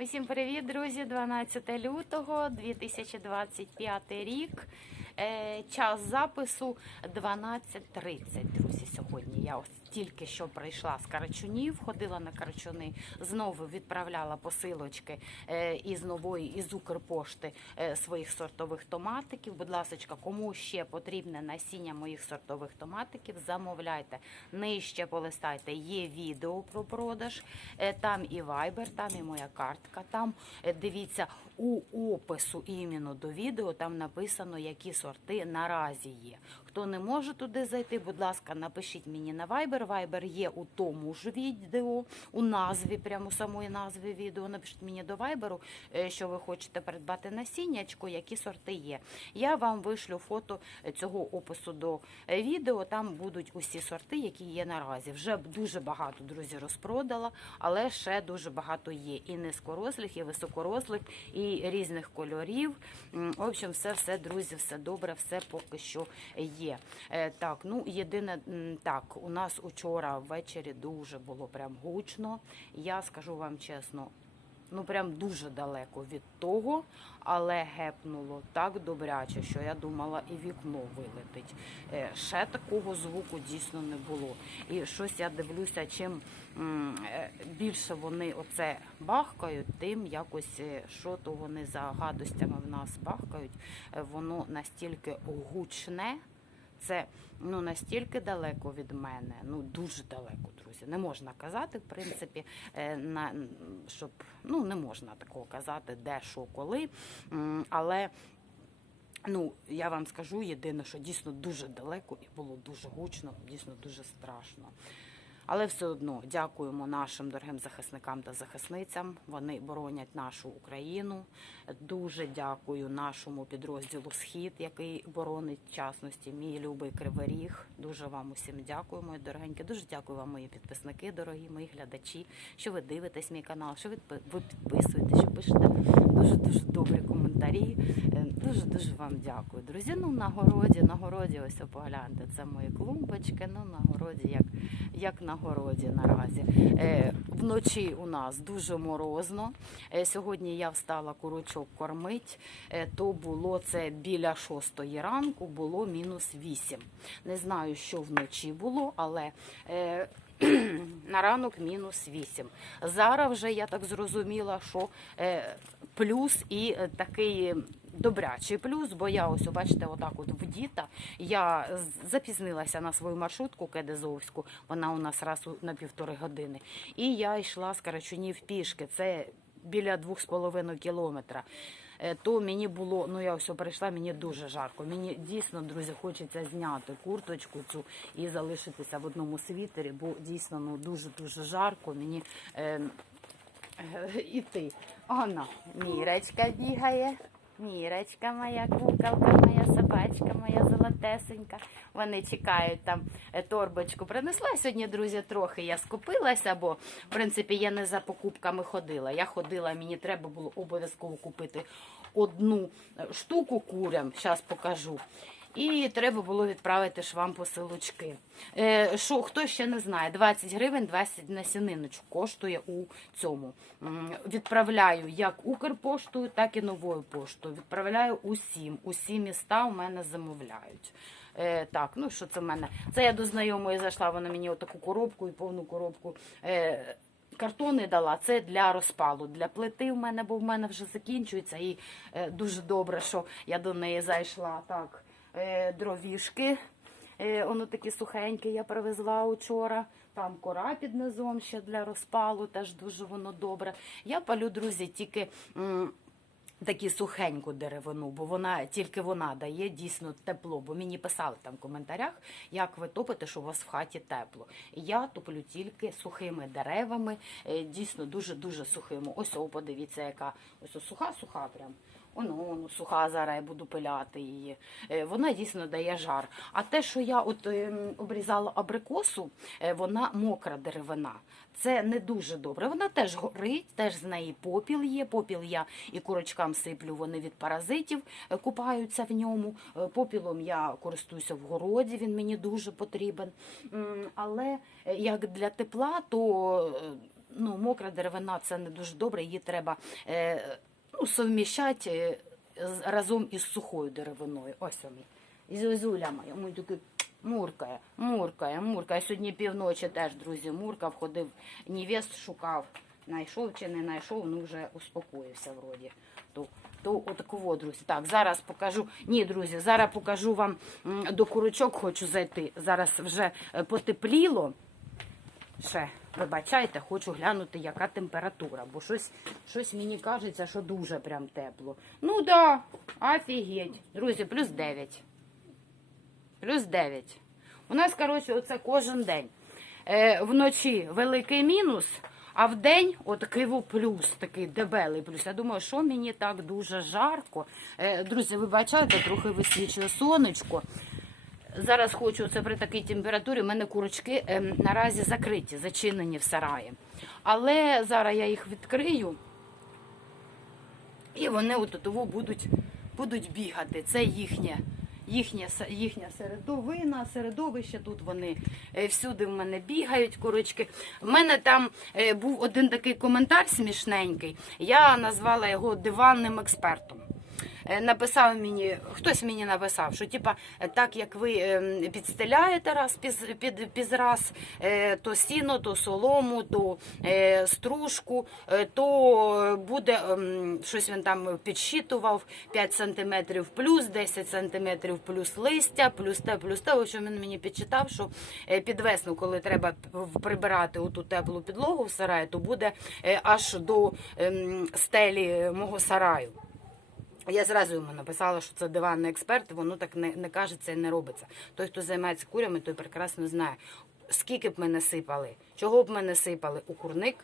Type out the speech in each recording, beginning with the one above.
Усім привіт, друзі! 12 лютого 2025 рік. Е, Час запису 12.30. Друзі, сьогодні я ось тільки що прийшла з Карачунів, ходила на Карачуни, знову відправляла посилочки е, із нової із Укрпошти е, своїх сортових томатиків. Будь ласка, кому ще потрібне насіння моїх сортових томатиків, замовляйте. Нижче полистайте. Є відео про продаж. Е, Там і Viber, там і моя картка. Там дивіться у опису іменно до відео. Там написано, які сорти наразі є. Хто не може туди зайти, будь ласка, напишіть мені на Viber. Viber є у тому ж відео, у назві, прямо у самої назви відео. Напишіть мені до Viber, е, що ви хочете придбати насіннячко, які сорти є. Я вам вишлю фото цього опису до е, відео. Там будуть усі сорти, які є наразі. Вже дуже багато друзі розпродала, але ще дуже багато є. І низькорослих, і високорослих, і різних кольорів. В общем, все, все, друзі, все добре, все поки що є. Е, Так, ну єдине так, у нас учора ввечері дуже було прям гучно. Я скажу вам чесно. Ну, прям дуже далеко від того, але гепнуло так добряче, що я думала, і вікно вилетить. Е, Ще такого звуку дійсно не було. І щось я дивлюся, чим е, більше вони оце бахкають, тим якось що то вони за гадостями в нас бахкають, воно настільки гучне. Це ну настільки далеко від мене, ну дуже далеко, друзі. Не можна казати, в принципі, е, на щоб ну не можна такого казати, де що, коли. Але ну я вам скажу єдине, що дійсно дуже далеко і було дуже гучно, дійсно дуже страшно. Але все одно дякуємо нашим дорогим захисникам та захисницям. Вони боронять нашу Україну. Дуже дякую нашому підрозділу Схід, який боронить в частності мій любий кривий ріг. Дуже вам усім дякую, мої дорогенькі. Дуже дякую вам, мої підписники, дорогі мої глядачі, що ви дивитесь мій канал, що ви підпи- ви підписуєте, що пишете дуже дуже добрі коментарі. Дуже дуже вам дякую, друзі. Ну на городі, на городі, ось погляньте, це мої клумбочки. Ну на городі, як, як на городі наразі. Е, вночі у нас дуже морозно. Е, сьогодні я встала курочок кормить. Е, то було це біля шостої ранку, було мінус вісім. Не знаю, що вночі було, але. На ранок мінус 8. Зараз вже я так зрозуміла, що е, плюс і е, такий добрячий плюс, бо я ось, бачите, отак от вдіта. Я запізнилася на свою маршрутку Кедезовську, вона у нас раз на півтори години. І я йшла з Карачунів пішки. Це біля двох з половиною кілометра. Е, То мені було, ну я все прийшла, мені дуже жарко. Мені дійсно, друзі, хочеться зняти курточку цю і залишитися в одному світері, бо дійсно ну дуже дуже жарко. Мені е, е, іти. Она, Мірочка бігає. Мірочка моя, куколка моя, собачка моя золотесенька. Вони чекають там е, торбочку. Принесла сьогодні, друзі, трохи я скупилася, бо в принципі я не за покупками ходила. Я ходила, мені треба було обов'язково купити одну е, штуку курям. Зараз покажу. І треба було відправити ж вам посилочки. Е, що, хто ще не знає, 20 гривень 20 насіниночок коштує у цьому. Відправляю як Укрпоштою, так і новою поштою. Відправляю усім. Усі міста у мене замовляють. Е, так, ну що це в мене? Це я до знайомої зайшла, вона мені отаку коробку і повну коробку. Е, Картони дала це для розпалу, для плити в мене, бо в мене вже закінчується. І е, дуже добре, що я до неї зайшла. Так, дровішки. Е, воно такі сухенькі я привезла учора. Там кора під низом ще для розпалу, теж дуже воно добре. Я палю, друзі, тільки. Такі сухеньку деревину, бо вона тільки вона дає дійсно тепло. Бо мені писали там в коментарях, як ви топите, що у вас в хаті тепло. Я топлю тільки сухими деревами, е, дійсно дуже дуже сухими. Ось о, подивіться, яка ось суха, суха прям. Воно суха зараз я буду пиляти її. Е, Вона дійсно дає жар. А те, що я от ем, обрізала абрикосу, е, вона мокра деревина. Це не дуже добре. Вона теж горить, теж з неї попіл є. Попіл я і курочкам сиплю, вони від паразитів е, купаються в ньому. Попілом я користуюся в городі, він мені дуже потрібен. Але як для тепла, то. ну, мокра деревина це не дуже добре, її треба ну, совміщати е, разом із сухою деревиною. Ось він. І зозуля моя, мой такий муркає, муркає, муркає. Сьогодні півночі теж, друзі, муркав, ходив, невест шукав. Найшов чи не знайшов, ну вже успокоївся вроді. То, то отакого, друзі. Так, зараз покажу. Ні, друзі, зараз покажу вам до курочок хочу зайти. Зараз вже е, потепліло. Ще, вибачайте, хочу глянути, яка температура, бо щось, щось мені кажеться, що дуже прям тепло. Ну да, офігеть. Друзі, плюс 9. Плюс 9. У нас, коротше, оце кожен день. Е, вночі великий мінус, а в день отакий во плюс, такий дебелий плюс. Я думаю, що мені так дуже жарко. Е, друзі, вибачайте, трохи висвічує сонечко. Зараз хочу, це при такій температурі, у мене курочки ем, наразі закриті, зачинені в сараї. Але зараз я їх відкрию, і вони от того будуть, будуть бігати. Це їхнє, їхнє, їхня середовина, середовище. Тут вони е, всюди в мене бігають, курочки. У мене там е, був один такий коментар смішненький. Я назвала його диванним експертом. Е, Написав мені, хтось мені написав, що типа так як ви ем, підстеляєте раз під, під, під раз, е, то сіно, то солому, то е, стружку, то буде ем, щось він там підсчитував 5 сантиметрів плюс, 10 сантиметрів плюс листя, плюс те, плюс те. Общем, він мені підчитав, що під весну, коли треба прибирати оту теплу підлогу в сараї, то буде аж до ем, стелі мого сараю. Я зразу йому написала, що це диванний експерт, воно так не, не кажеться і не робиться. Той, хто займається курями, той прекрасно знає, скільки б ми не сипали, чого б ми не сипали у курник.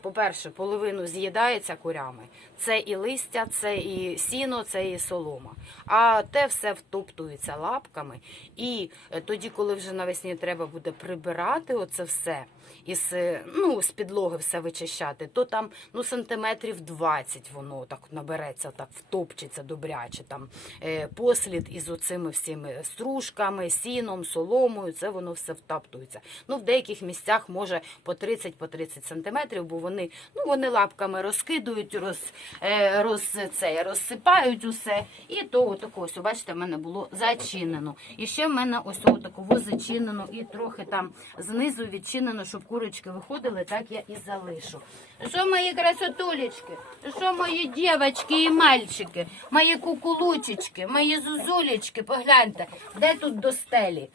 По-перше, половину з'їдається курями. Це і листя, це і сіно, це і солома. А те все втоптується лапками. І е, тоді, коли вже навесні треба буде прибирати оце все, із, е, ну, з підлоги все вичищати, то там ну, сантиметрів 20 воно так набереться, так втопчеться добряче. Там е, послід із оцими всіми стружками, сіном, соломою, це воно все втаптується. Ну, в деяких місцях може по 30 по 30 сантиметрів, бо вони, ну, вони лапками розкидують, роз, е, роз, це, розсипають усе. І то отако, ось, бачите, в мене було зачинено. І ще в мене ось такого зачинено і трохи там знизу відчинено, щоб курочки виходили, так я і залишу. Що мої красотулечки? Що мої дівчатки і мальчики? Мої кукулучечки, мої зузулечки, погляньте, де тут до стелі?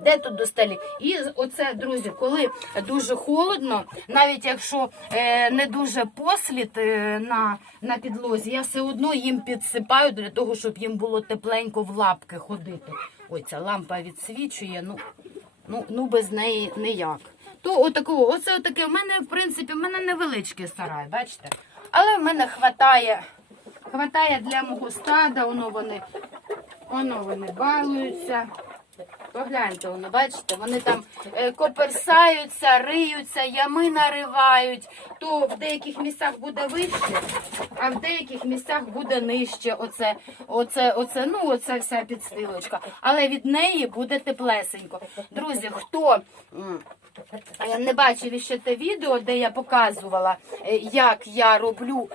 Де тут до стелі? І оце, друзі, коли дуже холодно, навіть якщо е, не дуже послід е, на, на підлозі, я все одно їм підсипаю для того, щоб їм було тепленько в лапки ходити. Ой, ця лампа відсвічує, ну, ну, ну без неї ніяк. То отакого, оце отаке. В мене, в принципі, в мене невеличкий сарай, бачите? Але в мене хватає, хватає для мого стада, воно вони, воно вони балуються. Погляньте, воно, бачите, вони там е, коперсаються, риються, ями наривають. То в деяких місцях буде вище, а в деяких місцях буде нижче. Оце, оце, оце, ну, оце вся підстилочка. Але від неї буде теплесенько. Друзі, хто е, не бачив іще те відео, де я показувала, е, як я роблю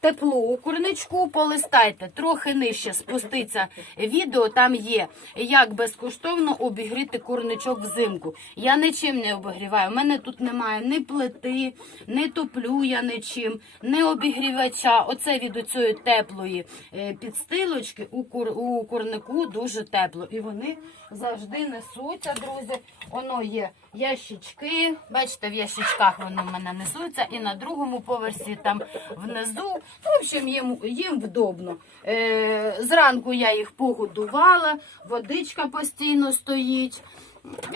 тепло у курничку, полистайте, трохи нижче спуститься відео, там є, як безкоштовно обігріти курничок взимку. Я нічим не обігріваю. У мене тут немає ні плити, не топлю я нічим, ні обігрівача. Оце від оцієї теплої е, підстилочки у курнику дуже тепло. І вони завжди несуться, друзі. Воно є ящички. Бачите, в ящичках воно в мене несуться. І на другому поверсі там внизу. Ну, в общем, їм, їм вдобно. Е, зранку я їх погодувала, водичка постійно стоїть.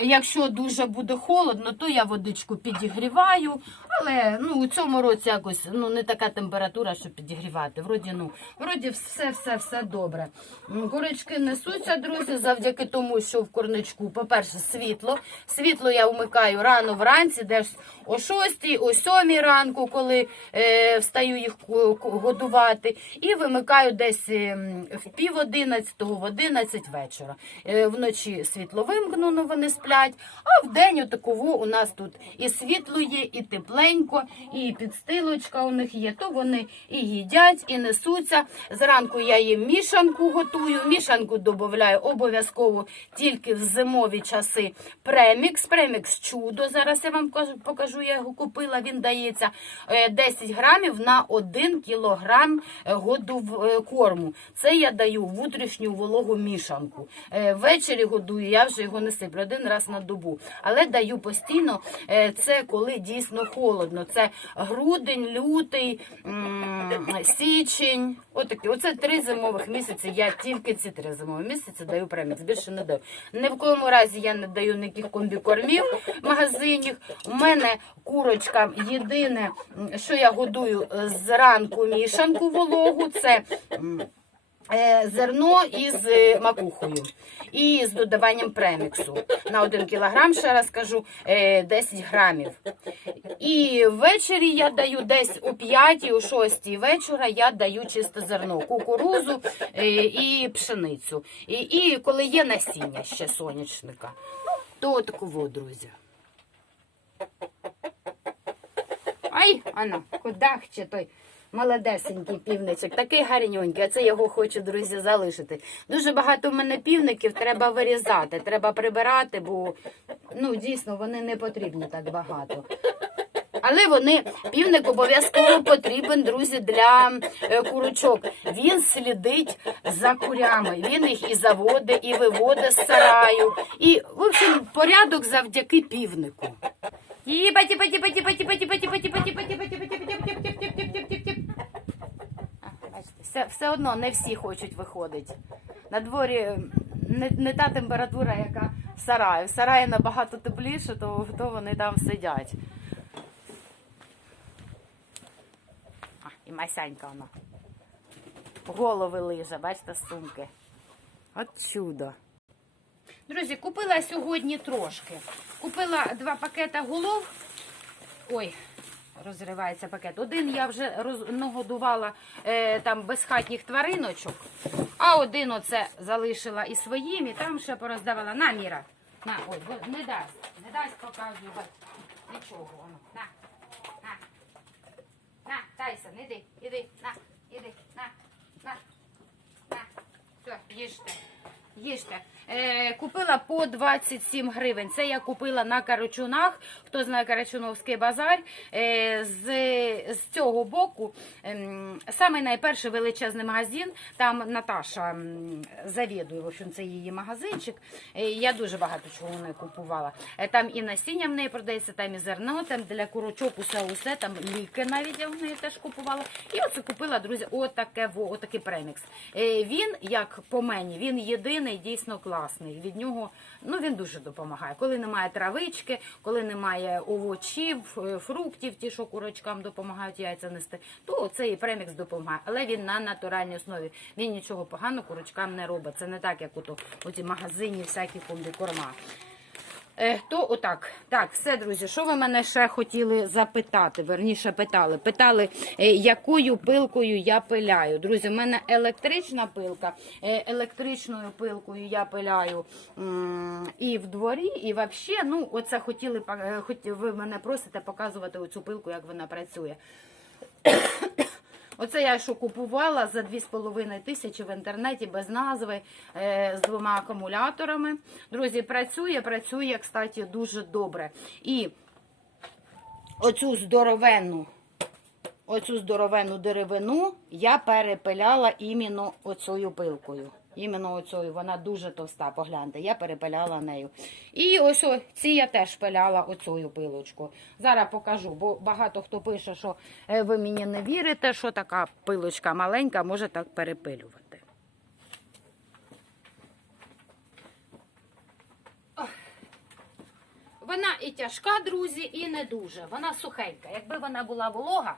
Якщо дуже буде холодно, то я водичку підігріваю. Але ну, у цьому році якось ну, не така температура, щоб підігрівати. Вроді, ну, вроді все, все, все добре. М, Курочки несуться, друзі, завдяки тому, що в курничку, по-перше, світло. Світло я вмикаю рано вранці, десь о 6, о 7 ранку, коли е, встаю їх годувати. І вимикаю десь ем, в пів одинадцятого, в одинадцять вечора. Е, вночі світло вимкнено, вони сплять, а в день отаково у нас тут і світло є, і тепленько, і підстилочка у них є, то вони і їдять, і несуться. Зранку я їм мішанку готую. Мішанку додаю обов'язково тільки в зимові часи. Премікс, премікс чудо. Зараз я вам покажу, я його купила. Він дається е, 10 грамів на 1 кілограм е, году е, корму. Це я даю внутрішню вологу мішанку. Е, Ввечері годую, я вже його не сиплю один раз на добу. Але даю постійно е, це коли дійсно холодно. Це грудень, лютий, січень. Отакі. Оце три зимових місяці. Я тільки ці три зимові місяці даю премікс. Більше не даю. Ні в коєму разі я не даю ніяких комбікормів в магазині. У мене курочка єдине, що я годую е, зранку мішанку вологу. Це зерно із е, макухою і з додаванням преміксу. На 1 кілограм, ще раз кажу, е, 10 грамів. І ввечері я даю десь о 5 о 6 вечора я даю чисте зерно, кукурузу е, і пшеницю. І, і коли є насіння ще соняшника. То такого, друзі. Ай, ано, кудах чи той молодесенький півничок, такий гарненький, а це його хочу, друзі, залишити. Дуже багато в мене півників треба вирізати, треба прибирати, бо ну, дійсно вони не потрібні так багато. Але вони півник обов'язково потрібен, друзі, для е, курочок. Він слідить за курями. Він їх і заводить, і виводить з сараю. І, в общем, порядок завдяки півнику. Тіпа, тіпа, тіпа, тіпа, тіпа, тіпа, тіпа, тіпа, тіпа, тіпа, тіпа, тіпа, тіпа, тіпа, тіпа, тіпа, тіпа, тіпа, Все, все одно не всі хочуть виходити. На дворі не, не та температура, яка в сараї. В сараї набагато тепліше, то, то вони там сидять. А, і масянька вона. Голови лиже, бачите, сумки. От чудо. Друзі, купила сьогодні трошки. Купила два пакета голов. Ой, розривається пакет. Один я вже роз... нагодувала е, там безхатніх твариночок, а один оце залишила і своїм, і там ще пороздавала. На, Міра. На, ой, не дасть. Не дасть показувати. Нічого. Воно. На. На. На, Тайсон, іди, іди, на, іди, на, на, на. Все, їжте. Їжте. Е, купила по 27 гривень. Це я купила на Карачунах. Хто знає Карачуновський базар. Е, з, з цього боку ем, саме найперший величезний магазин. Там Наташа завідує. В общем, це її магазинчик. Е, я дуже багато чого в неї купувала. Там і насіння в неї продається, там і зерно, там для курочок усе усе, там ліки навіть я в неї теж купувала. І оце купила, друзі, отаке отакий премікс. Він, як по мені, він єдиний, дійсно класний. Від нього ну він дуже допомагає. Коли немає травички, коли немає овочів, е, фруктів, ті, що курочкам допомагають яйця нести, то цей премікс допомагає. Але він на натуральній основі. Він нічого поганого курочкам не робить. Це не так, як у ті магазині, всякі комбікорма. Е, то отак. Так, все, друзі, що ви мене ще хотіли запитати? Верніше питали. Питали, е, якою пилкою я пиляю. Друзі, в мене електрична пилка. Е, електричною пилкою я пиляю і в дворі, і взагалі. Ну, оце хотіли, е, ви мене просите показувати оцю пилку, як вона працює. Оце я що купувала за 2,5 тисячі в інтернеті без назви е, з двома акумуляторами. Друзі, працює, працює, кстати, дуже добре. І оцю здоровенну, оцю здоровену деревину я перепиляла іменно оцею пилкою. Іменно оцею, вона дуже товста, погляньте, я перепиляла нею. І ось ці я теж пиляла оцею пилочкою. Зараз покажу, бо багато хто пише, що е, ви мені не вірите, що така пилочка маленька може так перепилювати. Вона і тяжка, друзі, і не дуже. Вона сухенька. Якби вона була волога,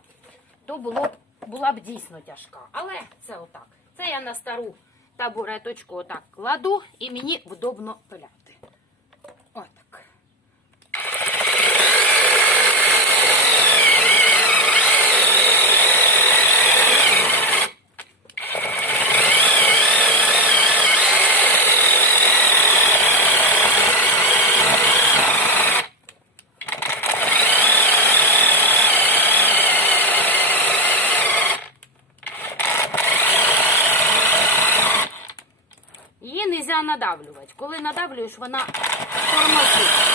то було б, була б дійсно тяжка. Але це отак. Це я на стару табуреточку отак кладу і мені вдобно пиляти. Отак. надавлювати. Коли надавлюєш, вона тормозить.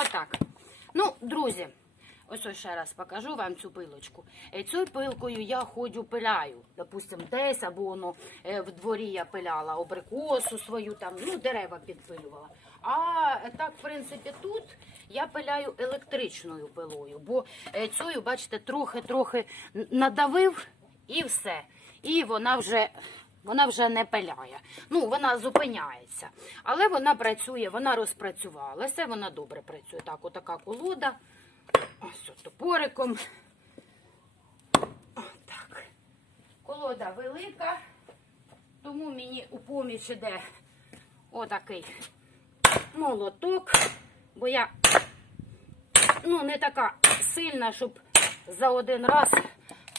Отак. Ну, друзі, ось ось ще раз покажу вам цю пилочку. Е, Цю пилкою я ходжу пиляю. Допустим, десь або воно е, в дворі я пиляла абрикосу свою, там, ну, дерева підпилювала. А е, так, в принципі, тут я пиляю електричною пилою, бо цю, бачите, трохи-трохи надавив і все. І вона вже вона вже не пиляє. Ну, вона зупиняється. Але вона працює, вона розпрацювалася, вона добре працює. Так, отака колода. Ось топориком. Отак. Колода велика, тому мені у поміч іде отакий молоток, бо я ну, не така сильна, щоб за один раз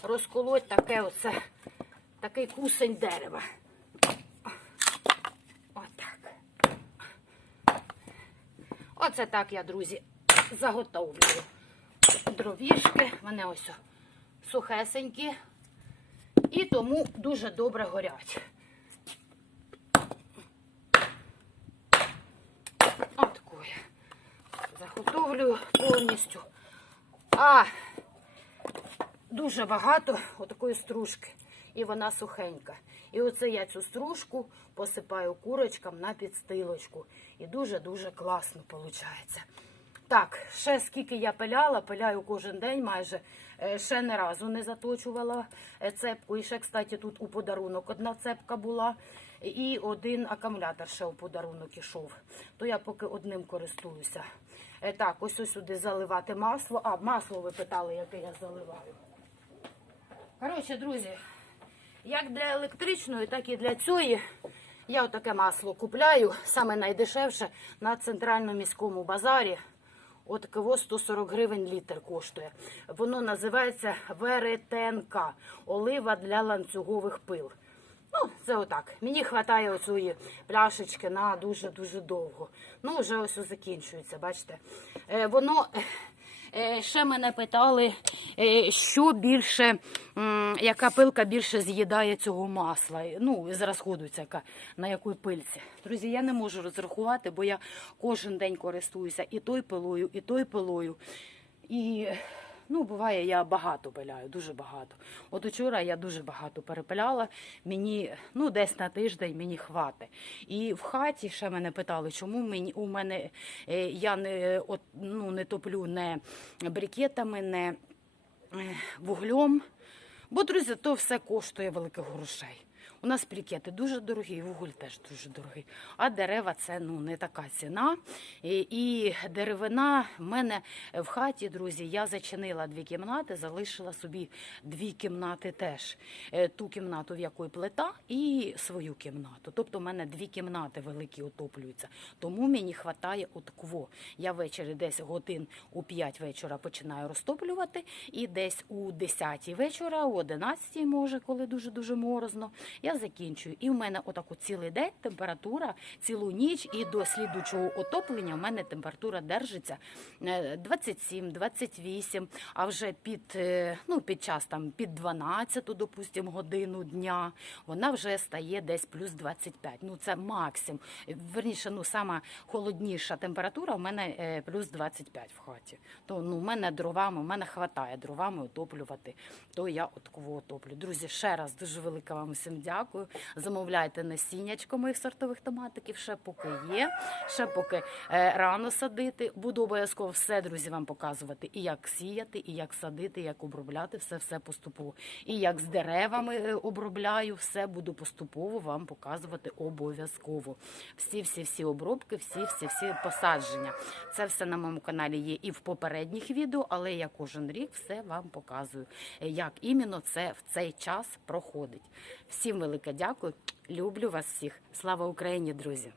розколоть таке оце, такий кусень дерева. Отак. Оце так я, друзі, заготовлюю. Дровішки, вони ось сухесенькі і тому дуже добре горять. Отаку я заготовлюю повністю. А дуже багато отакої стружки. І вона сухенька. І оце я цю стружку посипаю курочкам на підстилочку. І дуже-дуже класно виходить. Так, ще скільки я пиляла, пиляю кожен день майже. Е, Ще не разу не заточувала е, цепку. І ще, кстати, тут у подарунок одна цепка була. І один акумулятор ще у подарунок ішов. То я поки одним користуюся. Е, Так, ось ось сюди заливати масло. А, масло ви питали, яке я заливаю. Коротше, друзі, як для електричної, так і для цієї. Я отаке масло купляю, саме найдешевше на центральному міському базарі. От кого 140 гривень літр коштує. Воно називається веретенка. Олива для ланцюгових пил. Ну, це отак. Мені вистачає оцієї пляшечки на дуже-дуже довго. Ну, вже ось закінчується, бачите. Е, воно ще мене питали, е, що більше, яка пилка більше з'їдає цього масла. Ну, зрозходується, яка, на якій пильці. Друзі, я не можу розрахувати, бо я кожен день користуюся і той пилою, і той пилою. І ну, буває, я багато пиляю, дуже багато. От учора я дуже багато перепиляла. Мені ну, десь на тиждень мені хватить. І в хаті ще мене питали, чому мені у мене е, я не от, ну, не топлю не брикетами, не е, вуглем. Бо, друзі, то все коштує великих грошей. У нас брикети дуже дорогі, і вуголь теж дуже дорогий. А дерева це ну не така ціна. І, і деревина в мене в хаті, друзі, я зачинила дві кімнати, залишила собі дві кімнати теж. Е, Ту кімнату, в якої плита, і свою кімнату. Тобто в мене дві кімнати великі отоплюються. Тому мені вистачає от кво. Я ввечері десь годин у 5 вечора починаю розтоплювати, і десь у 10 вечора, у 11 може, коли дуже-дуже морозно, я закінчую. І в мене отаку цілий день температура, цілу ніч, і до слідучого отоплення в мене температура держиться е, 27-28, а вже під, е, ну, під час там, під 12, допустимо, годину дня, вона вже стає десь плюс 25. Ну, це максимум. Верніше, ну, сама холодніша температура в мене е, плюс 25 в хаті. То ну, в мене дровами, в мене хватає дровами отоплювати, то я от отоплю. Друзі, ще раз дуже велика вам усім дякую. Дякую. Замовляйте насіннячко моїх сортових томатиків. Ще поки є, ще поки е, рано садити. Буду обов'язково все, друзі, вам показувати. І як сіяти, і як садити, і як обробляти, все все поступово. І як з деревами е, обробляю, все буду поступово вам показувати обов'язково. Всі, всі, всі обробки, всі, всі, всі посадження. Це все на моєму каналі є і в попередніх відео, але я кожен рік все вам показую, як іменно це в цей час проходить. Всім велике дякую. Люблю вас всіх. Слава Україні, друзі!